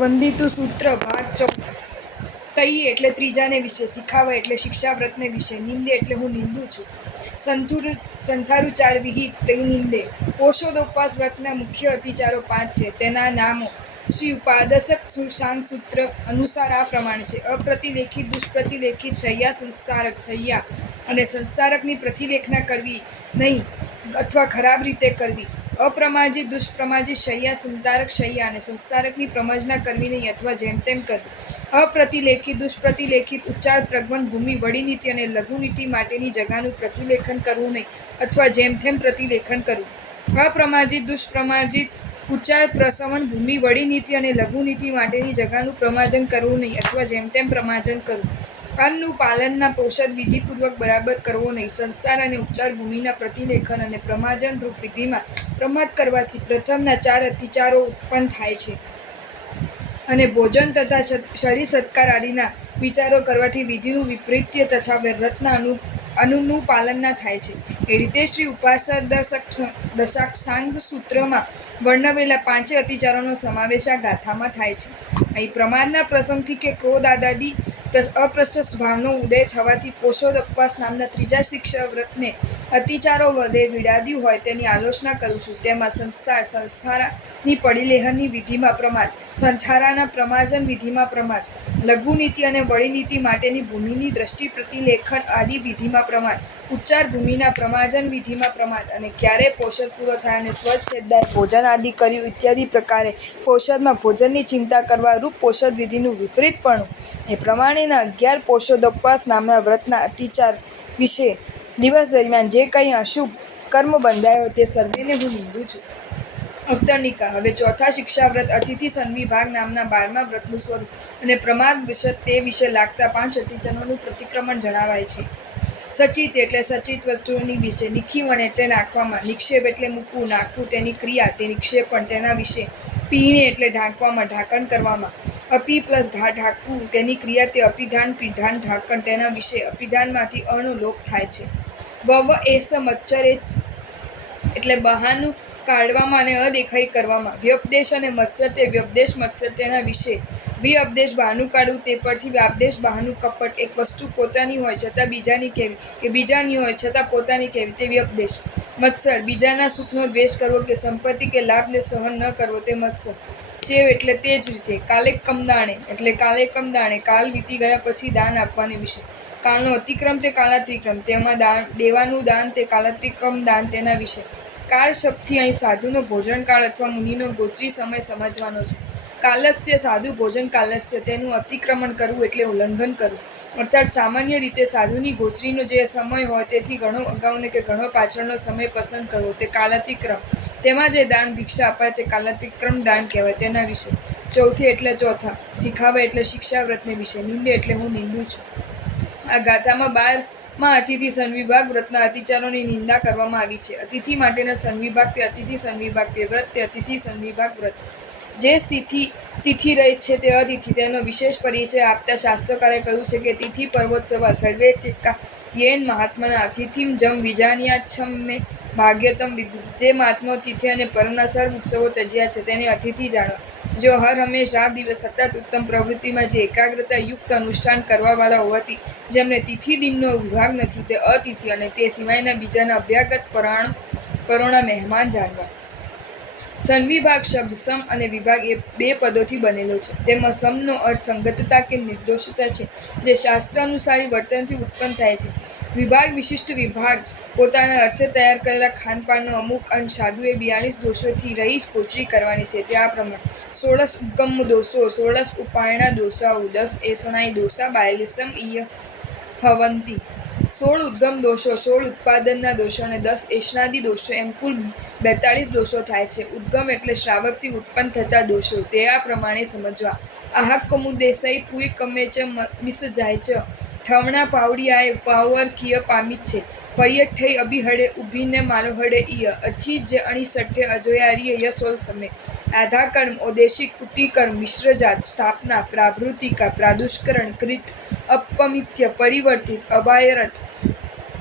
વંદિતું સૂત્ર ભાગ 14 તઈ એટલે ત્રીજાને વિશે, શીખાવે એટલે શિક્ષાવ્રતને વિશે, નિંદે એટલે હું નિંદું છું, સંથારુચાર વિહિત તઈ નિંદે. પોષોદોપવાસ વ્રતના મુખ્ય અતિચારો 5 છે. તેના નામો શ્રી ઉપાદશક શાંગ સૂત્ર અનુસાર આ પ્રમાણે છે. અપ્રતિલેખિત દુષ્પ્રતિલેખિત શય્યા સંસ્તારક શય્યા અને સંસ્તારકની પ્રતિલેખના કરવી નહીં અથવા ખરાબ રીતે કરવી. અપ્રમાર્જિત દુષ્પ્રમાર્જિત શય્યા સંતારક શય્યા અને સંસ્તારકની પ્રમજના કરવી નહીં અથવા જેમ તેમ કરવી. અપ્રતિલેખિત દુષ્પ્રતિલેખિત ઉચ્ચાર પ્રગમન ભૂમિ વડીનીતિ અને લઘુનીતિ માટેની જગાનું પ્રતિલેખન કરવું નહીં અથવા જેમ તેમ પ્રતિલેખન કરવું. અપ્રમાર્જિત દુષ્પ્રમાર્જિત ઉચ્ચાર પ્રસવન ભૂમિ વડીનીતિ અને લઘુનીતિ માટેની જગાનું પ્રમાર્જન કરવું નહીં અથવા જેમ તેમ પ્રમાર્જન કરવું. અન્નનું પાલનના પોષદ વિધિપૂર્વક બરાબર કરવો નહીં. સંસ્તાર અને ઉચ્ચાર ભૂમિના પ્રતિલેખન અને પ્રમાર્જન રૂપ વિધિમાં પ્રમાદ કરવાથી પ્રથમના 4 અતિચારો ઉત્પન્ન થાય છે અને ભોજન તથા શરીર સત્કાર આદિના વિચારો કરવાથી વિધિનું વિપરીત્ય તથા વ્રતના અનુનું પાલન ના થાય છે. એ રીતે શ્રી ઉપાસદશાંગ સૂત્રમાં વર્ણવેલા 5 અતિચારોનો સમાવેશ આ ગાથામાં થાય છે. અહીં પ્રમાદના પ્રસંગથી કે ક્રોધ આદિ અપ્રશસ્ત ભાવનો ઉદય થવાથી પોષોદપવાસ નામના ત્રીજા શિક્ષા વ્રતને અતિચારો વડે વિડાદ્યું હોય તેની આલોચના કરું છું. તેમાં સંસ્થારાની પડિલેહનની વિધિમાં પ્રમાદ, સંથારાના પ્રમાર્જન વિધિમાં પ્રમાદ, લઘુનીતિ અને વડીનીતિ માટેની ભૂમિની દ્રષ્ટિ પ્રતિલેખન આદિ વિધિમાં પ્રમાદ, ઉચ્ચાર ભૂમિના પ્રમાર્જન વિધિમાં પ્રમાદ અને ક્યારે પોષદ પૂરો થાય અને સ્વચ્છેદાય ભોજન આદિ કર્યું ઇત્યાદિ પ્રકારે પોષદમાં ભોજનની ચિંતા કરવા રૂપ પોષદ વિધિનું વિપરીતપણું. એ પ્રમાણેના 11 પોષોદપવાસ નામના વ્રતના અતિચાર વિશે દિવસ દરમિયાન જે કંઈ અશુભ કર્મ બંધાયો તે સર્વેને હું નિંદું છું. અવતરણિકા. હવે ચોથા શિક્ષાવ્રત અતિથિ સંવિભાગ નામના 12મા વ્રતનું સ્વરૂપ અને પ્રમાદ તે વિશે લાગતા 5 અતિચારોનું પ્રતિક્રમણ જણાવાય છે. સચિત એટલે સચિત વસ્તુઓની વિશે, નિખીવણ એટલે નાખવામાં, નિક્ષેપ એટલે મૂકવું, નાખવું તેની ક્રિયા, તે નિક્ષેપણ તેના વિશે, પીણે એટલે ઢાંકવામાં, ઢાંકણ કરવામાં, અપી પ્લસ ઢાંકવું તેની ક્રિયા, તે અપિધાન પીઢાન ઢાંકણ તેના વિશે, અપિધાનમાંથી અનો લોપ થાય છે. વવ એસ મચ્છર એટલે બહાનું કાઢવામાં અને અદેખાઈ કરવામાં, વ્યપદેશ અને મત્સર તે વ્યપદેશ મત્સર તેના વિશે, વિઅપદેશ બહાનું કાઢવું તે પરથી વ્યાપદેશ બહાનું કપટ, એક વસ્તુ પોતાની હોય છતાં બીજાની કહેવી કે બીજાની હોય છતાં પોતાની કહેવી તે વ્યપદેશ. મત્સર બીજાના સુખનો દ્વેષ કરવો કે સંપત્તિ કે લાભને સહન ન કરવો તે મત્સર. ચેવ એટલે તે જ રીતે. કાલેકમ દાણે એટલે કાલેકમ દાણે કાલ વીતી ગયા પછી દાન આપવાને વિશે, કાલનો અતિક્રમ તે કાલાતિક્રમ તેમાં દેવાનું દાન તે કાલાતિક્રમ દાન તેના વિશે. કાળ શબ્દથી અહીં સાધુનો ભોજનકાળ અથવા મુનિનો ગોચરી સમય સમજવાનો છે. કાલસ્ય સાધુ ભોજન કાલસ્ય તેનું અતિક્રમણ કરવું એટલે ઉલ્લંઘન કરવું, અર્થાત સામાન્ય રીતે સાધુની ગોચરીનો જે સમય હોય તેથી ઘણો અગાઉનો કે ઘણો પાછળનો સમય પસંદ કરવો તે કાલાતિક્રમ, તેમાં જે દાન ભિક્ષા અપાય તે કાલાતિક્રમ દાન કહેવાય તેના વિશે. ચોથી એટલે ચોથા, શીખાવે એટલે શિક્ષાવ્રતને વિશે, નિંદે એટલે હું નિંદું છું. આ ગાથામાં 12મા અતિથિ સંવિભાગ વ્રતના અતિચારોની નિંદા કરવામાં આવી છે. અતિથિ માટેના સંવિભાગ તે અતિથિ સંવિભાગ તે વ્રત તે અતિથિ સંવિભાગ વ્રત. જે તિથિ રહી છે તે અતિથિ, તેનો વિશેષ પરિચય આપતા શાસ્ત્રકારે કહ્યું છે કે તિથિ પર્વોત્સવા સર્વે યેન મહાત્મના અતિથિમ જમ વિજાનીયાચ્છમ મે ભાગ્યતમ વિદુ. જે મહાત્માઓ તિથિ અને પરના સર્વ ઉત્સવો તજ્યા છે તેને અતિથિ જાણવા. જો હર હંમેશ રાત દિવસ સતત ઉત્તમ પ્રવૃત્તિમાં જે એકાગ્રતા યુક્ત અનુષ્ઠાન કરવાવાળા હોવાથી જેમને તિથિ દિનનો વિભાગ નથી તે અતિથિ અને તે સિવાયના બીજાના અભ્યાગત પરોણા મહેમાન જાણવા. સંવિભાગ શબ્દ સમ અને વિભાગ એ 2 પદોથી બનેલો છે. તેમાં સમનો અર્થ સંગતતા કે નિર્દોષતા છે જે શાસ્ત્ર અનુસારી વર્તનથી ઉત્પન્ન થાય છે. વિભાગ વિશિષ્ટ વિભાગ પોતાના અર્થે તૈયાર કરેલા ખાનપાનનો અમુક અંશ સાધુએ 42 દોષોથી રહી ગોચરી કરવાની છે. તે આ પ્રમાણે: 16 ઉદ્ગમ દોષો, 16 ઉપાયણા દોષા, 10 એષણાઈ દોષા, 42 ઇય હવંતી. 16 ઉદ્ગમ દોષો, 16 ઉત્પાદનના દોષો અને 10 એષણાદિ દોષો એમ કુલ 42 દોષો થાય છે. ઉદ્ગમ એટલે શ્રાવકથી ઉત્પન્ન થતા દોષો. તે આ પ્રમાણે સમજવા: આહાક કમુદેસઈ પુય કમે ચ મિસ જાય ચ, ઠવણા પાવડિયાએ પાવર કિય પામિત છે, પર્યઠ્ઠઈ અભિહળે ઉભીને માલોહળે ઇય, અછી જ અણીસઠ્ઠે અજોયારીય યસોલ સમે. આધાકર્મ, ઔદેશિક, કુતિકર્મ, મિશ્રજાત, સ્થાપના, પ્રાભૃતિકા, પ્રાદુષ્કરણ, કૃત, અપમિત્ય, પરિવર્તિત, અબાયરત,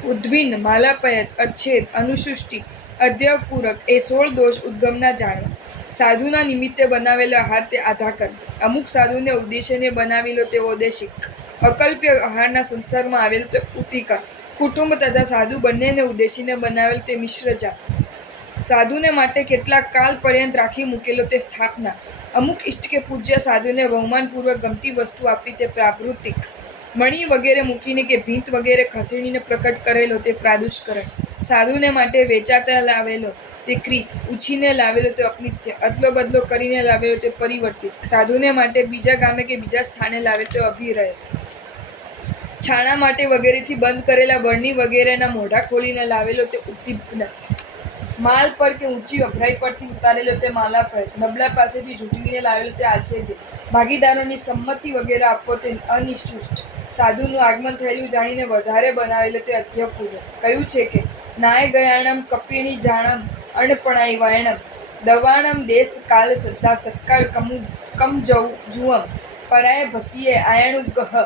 ઉદ્ભિન્ન, માલાપયત, અચ્છેદ, અનુસૃષ્ટિ, અધ્યયપૂરક એ 16 દોષ ઉદ્ગમના જાણવા. સાધુના નિમિત્તે બનાવેલો આહાર તે આધાકર્મ. અમુક સાધુને ઉદ્દેશીને બનાવેલો તે ઔદેશિક. અકલ્પ્ય આહારના સંસારમાં આવેલો તે પૂતિકા. કુટુંબ તથા સાધુ બંનેને ઉદ્દેશીને બનાવેલ તે મિશ્રજાત. સાધુને માટે કેટલાક કાલ પર્યંત રાખી મૂકેલો તે સ્થાપના. અમુક ઇષ્ટ કે પૂજ્ય સાધુને બહુમાનપૂર્વક ગમતી વસ્તુ આપી તે પ્રાવૃત્તિક. મણી વગેરે મૂકીને કે ભીંત વગેરે ખસેડીને પ્રકટ કરેલો તે પ્રાદુષ્કરણ. સાધુને માટે વેચાતા લાવેલો તે ક્રીત. ઉછીને લાવેલો તે અપનિત્ય. અદલો બદલો કરીને લાવેલો તે પરિવર્તિત. સાધુને માટે બીજા ગામે કે બીજા સ્થાને લાવેલો તે અભિરયત. છાણા માટે વગેરેથી બંધ કરેલા બરણી વગેરેના મોઢા ખોલીને લાવેલો તે ઉદ્દીપન. માલ પર કે ઊંચી અભરાઈ પરથી ઉતારેલો તે માલાપ્રયત. નબળા પાસેથી ઝૂંટવીને લાવેલો તે આછેદ્ય. ભાગીદારોની સંમતિ વગેરે આપવો તે અનિષ્ટુષ્ટ. સાધુનું આગમન થયેલું જાણીને વધારે બનાવેલો તે અધ્યયપૂર્વક. કહ્યું છે કે નાય ગયાણમ કપિણી જાણમ અણપણાઈ વાયણમ દવાણમ દેશ કાલ શ્રદ્ધા સત્કાર કમ જુવમ પરાય ભક્તિએ આયણુગહ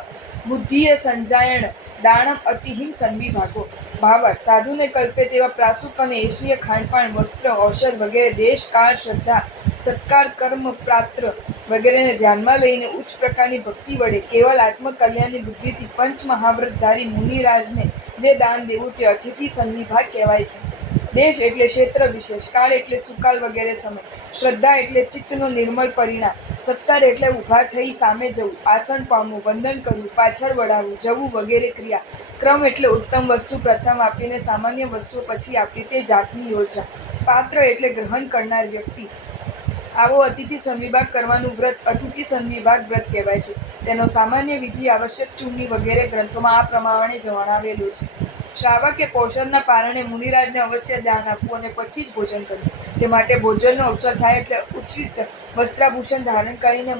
બુદ્ધિએ સંજાયણ દાણમ અતિહિમ સન્વિભાગો. ભાવાર્થ. સાધુને કલ્પે તેવા પ્રાસુક અને એશનીય ખાનપાન, વસ્ત્ર, ઔષધ વગેરે દેશ કાળ શ્રદ્ધા સત્કાર કર્મ પાત્ર વગેરેને ધ્યાનમાં લઈને ઉચ્ચ પ્રકારની ભક્તિ વડે કેવલ આત્મકલ્યાણની બુદ્ધિથી પંચ મહાવ્રતધારી મુનિરાજને જે દાન દેવું તે અતિથિ સન્વિભાગ કહેવાય છે. દેશ એટલે ક્ષેત્ર વિશેષ, કાળ એટલે સુકાળ વગેરે સમય, શ્રદ્ધા એટલે ચિત્તનો નિર્મળ પરિણામ, સત્કાર એટલે ઊભા થઈ સામે જવું, આસન પામવું, વંદન કરવું, પાછળ વળાવવું, જવું વગેરે ક્રિયા, ક્રમ એટલે ઉત્તમ વસ્તુ પ્રથમ આપીને સામાન્ય વસ્તુ પછી આપી તે જાતની યોજના, પાત્ર એટલે ગ્રહણ કરનાર વ્યક્તિ. આવો અતિથિ સંવિભાગ કરવાનું વ્રત અતિથિ સંવિભાગ વ્રત કહેવાય છે. તેનો સામાન્ય વિધિ આવશ્યક ચૂંટણી વગેરે ગ્રંથોમાં આ પ્રમાણે જણાવેલું છે. શ્રાવકે પોષણના પારણે મુનિરાજને અવશ્ય દાન આપવું અને પછી જ ભોજન કરવું. તે માટે ભોજનનો અવસર થાય એટલે ઉચિત વસ્ત્રાભૂષણ ધારણ કરીને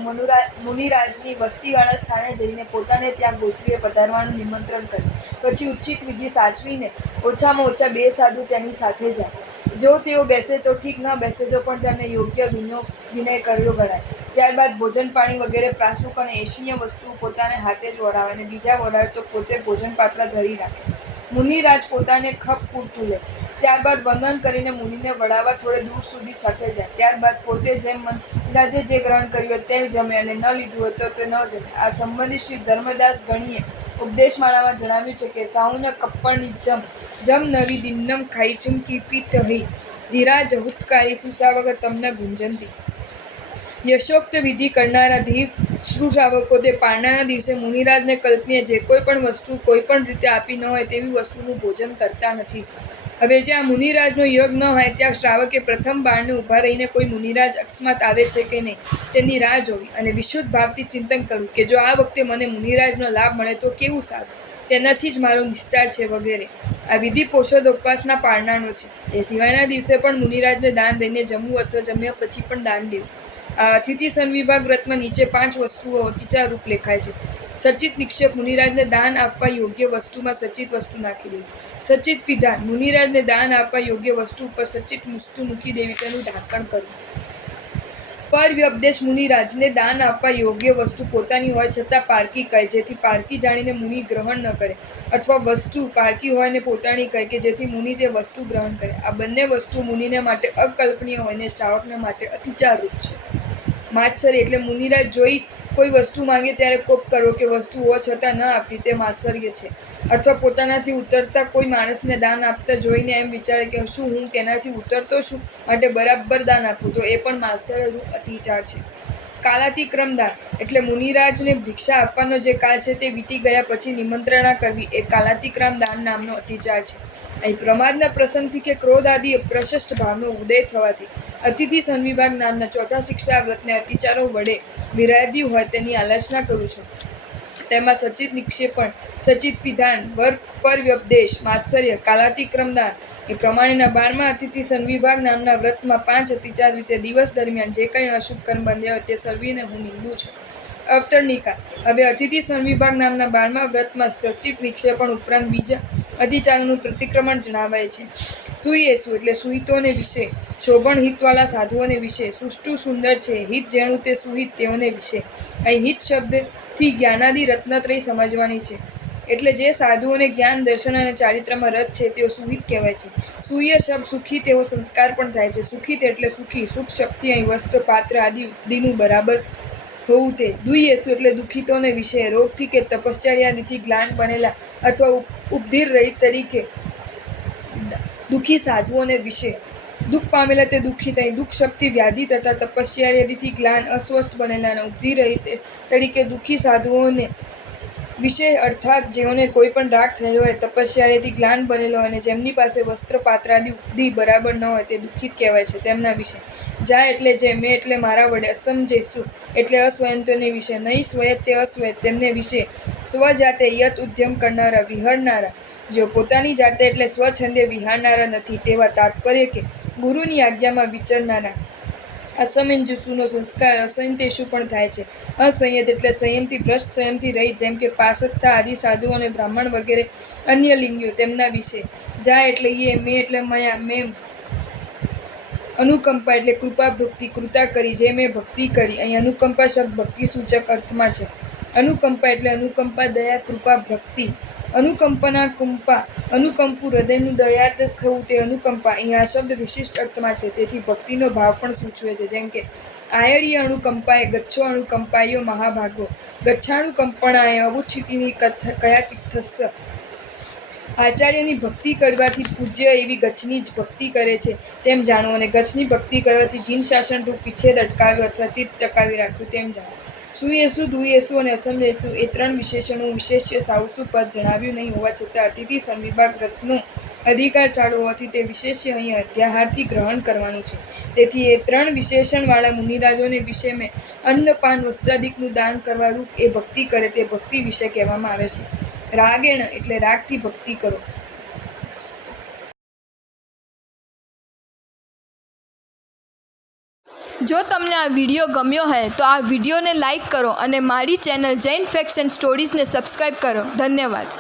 મુનિરાજની વસ્તીવાળા સ્થાને જઈને પોતાને ત્યાં ગોચરીએ પધારવાનું નિમંત્રણ કરે. પછી ઉચિત વિધિ સાચવીને ઓછામાં ઓછા 2 સાધુ તેની સાથે જાય. જો તેઓ બેસે તો ઠીક, ન બેસે તો પણ તેમને યોગ્ય વિનય કર્યો ગણાય. ત્યારબાદ ભોજન પાણી વગેરે પ્રાસુક અને એશનીય વસ્તુઓ પોતાને હાથે જ વરાવે અને બીજા વરાવે તો પોતે ભોજન પાત્ર ધરી રાખે. મુનિરાજ પોતાને ખપ પૂરતું લે. ત્યારબાદ વંદન કરીને મુનિને વડાવવા થોડે દૂર સુધી સાથે જાય. ત્યારબાદ પોતે જેમ મુનિરાજે જે ગ્રહણ કર્યું હોય તે જમે અને ન લીધું હોય તો તે ન જમે. આ સંબંધિત શ્રી ધર્મદાસ ગણીએ ઉપદેશમાળામાં જણાવ્યું છે કે સાઉન કપ્પણની જમ નવી દિન્નમ ખાઈચુમ કીપિત હૈ ધીરા જહુતકારી સુસા વગર તમને ભુંજંતી. યશોક્ત વિધિ કરનારા ધીર શ્રુશ્રાવકો તે પારણાના દિવસે મુનિરાજને કલ્પનીય જે કોઈ પણ વસ્તુ કોઈ પણ રીતે આપી ન હોય તેવી વસ્તુનું ભોજન કરતા નથી. હવે જ્યાં મુનિરાજનો યજ્ઞ ન હોય ત્યાં શ્રાવકે પ્રથમ બારણે ઊભા રહીને કોઈ મુનિરાજ અકસ્માત આવે છે કે નહીં તેની રાહ જોવી અને વિશુદ્ધ ભાવથી ચિંતન કરવું કે જો આ વખતે મને મુનિરાજનો લાભ મળે તો કેવું સારું, તેનાથી જ મારો નિસ્તાર છે વગેરે. આ વિધિ પોષોદોપવાસના પારણાનો છે. એ સિવાયના દિવસે પણ મુનિરાજને દાન દઈને જમવું અથવા જમ્યા પછી પણ દાન દેવું. આ અતિથિ સંવિભાગ વ્રતમાં નીચે 5 વસ્તુઓ અતિચાર રૂપ લેખાય છે. સચિત નિક્ષેપ. મુનિરાજને દાન આપવા યોગ્ય વસ્તુમાં સચિત વસ્તુ નાખી દેવી. સચિત પિધાન. મુનિરાજને દાન આપવા યોગ્ય વસ્તુ ઉપર સચિત વસ્તુ મૂકી દેવી, તેનું ઢાંકણ કરવું. પરવ્યપદેશ. મુનિરાજને દાન આપવા યોગ્ય વસ્તુ પોતાની હોય છતાં પારકી કહે જેથી પારકી જાણીને મુનિ ગ્રહણ ન કરે, અથવા વસ્તુ પારકી હોય ને પોતાની કહે કે જેથી મુનિ તે વસ્તુ ગ્રહણ કરે. આ બંને વસ્તુ મુનિને માટે અકલ્પનીય હોય ને શ્રાવકને માટે અતિચાર રૂપ છે. માત્સર્ય એટલે મુનિરાજ જોઈ કોઈ વસ્તુ માંગે ત્યારે કોપ કરવો કે વસ્તુ હોવા છતાં ન આપવી તે માત્સર્ય છે. અથવા પોતાનાથી ઉતરતા કોઈ માણસને દાન આપતા જોઈને એમ વિચારે કે શું હું તેનાથી ઉતરતો છું માટે બરાબર દાન આપું, તો એ પણ માત્સર્ય રૂપ અતિચાર છે. કાલાતિક્રમ દાન એટલે મુનિરાજને ભિક્ષા આપવાનો જે કાળ છે તે વીતી ગયા પછી નિમંત્રણા કરવી એ કાલાતિક્રમ દાન નામનો અતિચાર છે. અહીં પ્રમાદના પ્રસંગથી કે ક્રોધ આદિ પ્રશસ્ત ભાવનો ઉદય થવાથી અતિથિ સંવિભાગ નામના ચોથા શિક્ષા વ્રતને અતિચારો વડે વિરાધ્યું હોય તેની આલોચના કરું છું. તેમાં સચિત નિક્ષેપણ, સચિત પિધાન, પરવ્યપદેશ, માત્સર્ય, કાલાતિક્રમ દાન એ પ્રમાણેના 12મા અતિથિ સંવિભાગ નામના વ્રતમાં 5 અતિચાર રીતે દિવસ દરમિયાન જે કંઈ અશુભ કર્મ બંધ્યા હોય તે સર્વીને હું નિંદું છું. અવતરણિકા. હવે અતિથિ સંવિભાગ નામના 12મા વ્રતમાં સચિત નિક્ષેપણ ઉપરાંત બીજા અતિચારોનું પ્રતિક્રમણ જણાવાય છે. સુઈએસુ એટલે સુહિતોને વિશે, શોભણ હિતવાળા સાધુઓને વિશે, સુષ્ટુ સુંદર છે, હિત જેણું તે સુહિત તેઓને વિશે. અહીં હિત શબ્દથી જ્ઞાનાદિ રત્નત્રય સમજવાની છે. એટલે જે સાધુઓને જ્ઞાન દર્શન અને ચારિત્રમાં રસ છે તેઓ સુહિત કહેવાય છે. સુહ્ય શબ્દ સુખી તેવો સંસ્કાર પણ થાય છે. સુખિત એટલે સુખી. સુખ શક્તિ અહીં વસ્ત્ર પાત્ર આદિ ઉપદીનું બરાબર હોવું તે. દુઃયેસુ એટલે દુઃખિતોને વિશે. રોગથી કે તપશ્ચર્યાદિથી ગ્લાન બનેલા અથવા ઉપધીર રહિત તરીકે દુઃખી સાધુઓને વિશે. દુઃખ પામેલા તે દુઃખિત. અહીં દુઃખ શક્તિ વ્યાધિ તથા તપશ્ચર્યાદિથી ગ્લાન અસ્વસ્થ બનેલા અને ઉપધીર રહિત તરીકે દુઃખી સાધુઓને વિશે અર્થાત જેઓને કોઈ પણ રાગ થયેલો હોય, તપશ્ચર્યાથી ગ્લાન બનેલો અને જેમની પાસે વસ્ત્ર પાત્રાદિ ઉપધિ બરાબર ન હોય તે દુઃખિત કહેવાય છે. તેમના વિશે. જા એટલે જે, મેં એટલે મારા વડે, અસમંજેસુ એટલે અસ્વયંતોને વિશે, નહીં સ્વયત તે અસ્વયત તેમને વિશે, સ્વજાતે યત ઉદ્યમ કરનારા વિહરનારા, જેઓ પોતાની જાતે એટલે સ્વછંદે વિહારનારા નથી તેવા તાત્પર્ય કે ગુરુની આજ્ઞામાં વિચરનારા. અસમંજસુનો સંસ્કાર અસંયતેષુ પણ થાય છે. અસંયત એટલે સંયમથી ભ્રષ્ટ, સંયમથી રહિત, જેમ કે પાસત્થા આદિ સાધુઓ અને બ્રાહ્મણ વગેરે અન્ય લિંગીઓ. તેમના વિશે. જા એટલે યે, મેં એટલે મયા, મેં અનુકંપા એટલે કૃપા ભક્તિ કૃતા કરી, જે મેં ભક્તિ કરી. અહીં અનુકંપા શબ્દ ભક્તિ સૂચક અર્થમાં છે. અનુકંપા એટલે અનુકંપા, દયા, કૃપા, ભક્તિ. અનુકંપના કુંપા, અનુકંપુ હૃદયનું દયાળ થવું તે અનુકંપા. અહીં આ શબ્દ વિશિષ્ટ અર્થમાં છે, તેથી ભક્તિનો ભાવ પણ સૂચવે છે. જેમ કે આયળીય અનુકંપાએ, ગચ્છો અનુકંપાયો મહાભાગો, ગચ્છાનુકંપણાએ અવુચ્છિતિની કયાતિથસ્સ. આચાર્યની ભક્તિ કરવાથી પૂજ્ય એવી ગચ્છની જ ભક્તિ કરે છે તેમ જાણો, અને ગચ્છની ભક્તિ કરવાથી જીન શાસન રૂપ વિચ્છેદ અટકાવ્યો અથવા તીર્થ ટકાવી રાખ્યું તેમ જાણો. સુયેસુ, દુયેસુ અને અસમયેસુ એ ત્રણ વિશેષણો વિશેષ્ય સાઉસુ પદ જણાવ્યું નહીં હોવા છતાં અતિથિ સંવિભાગ રત્નો અધિકાર ચાલુ હોવાથી તે વિશેષ્ય અહીં અધ્યાહારથી ગ્રહણ કરવાનું છે. તેથી એ ત્રણ વિશેષણવાળા મુનિરાજોને વિશે મેં અન્નપાન વસ્ત્રાદિકનું દાન કરવા રૂપ એ ભક્તિ કરે તે ભક્તિ વિશે કહેવામાં આવે છે. રાગેણ એટલે રાગથી ભક્તિ કરો. જો તમને આ વિડીયો ગમ્યો હોય તો આ વિડીયોને લાઈક કરો અને મારી ચેનલ જૈન ફેક્ટ્સ એન્ડ સ્ટોરીઝને સબસ્ક્રાઈબ કરો. ધન્યવાદ.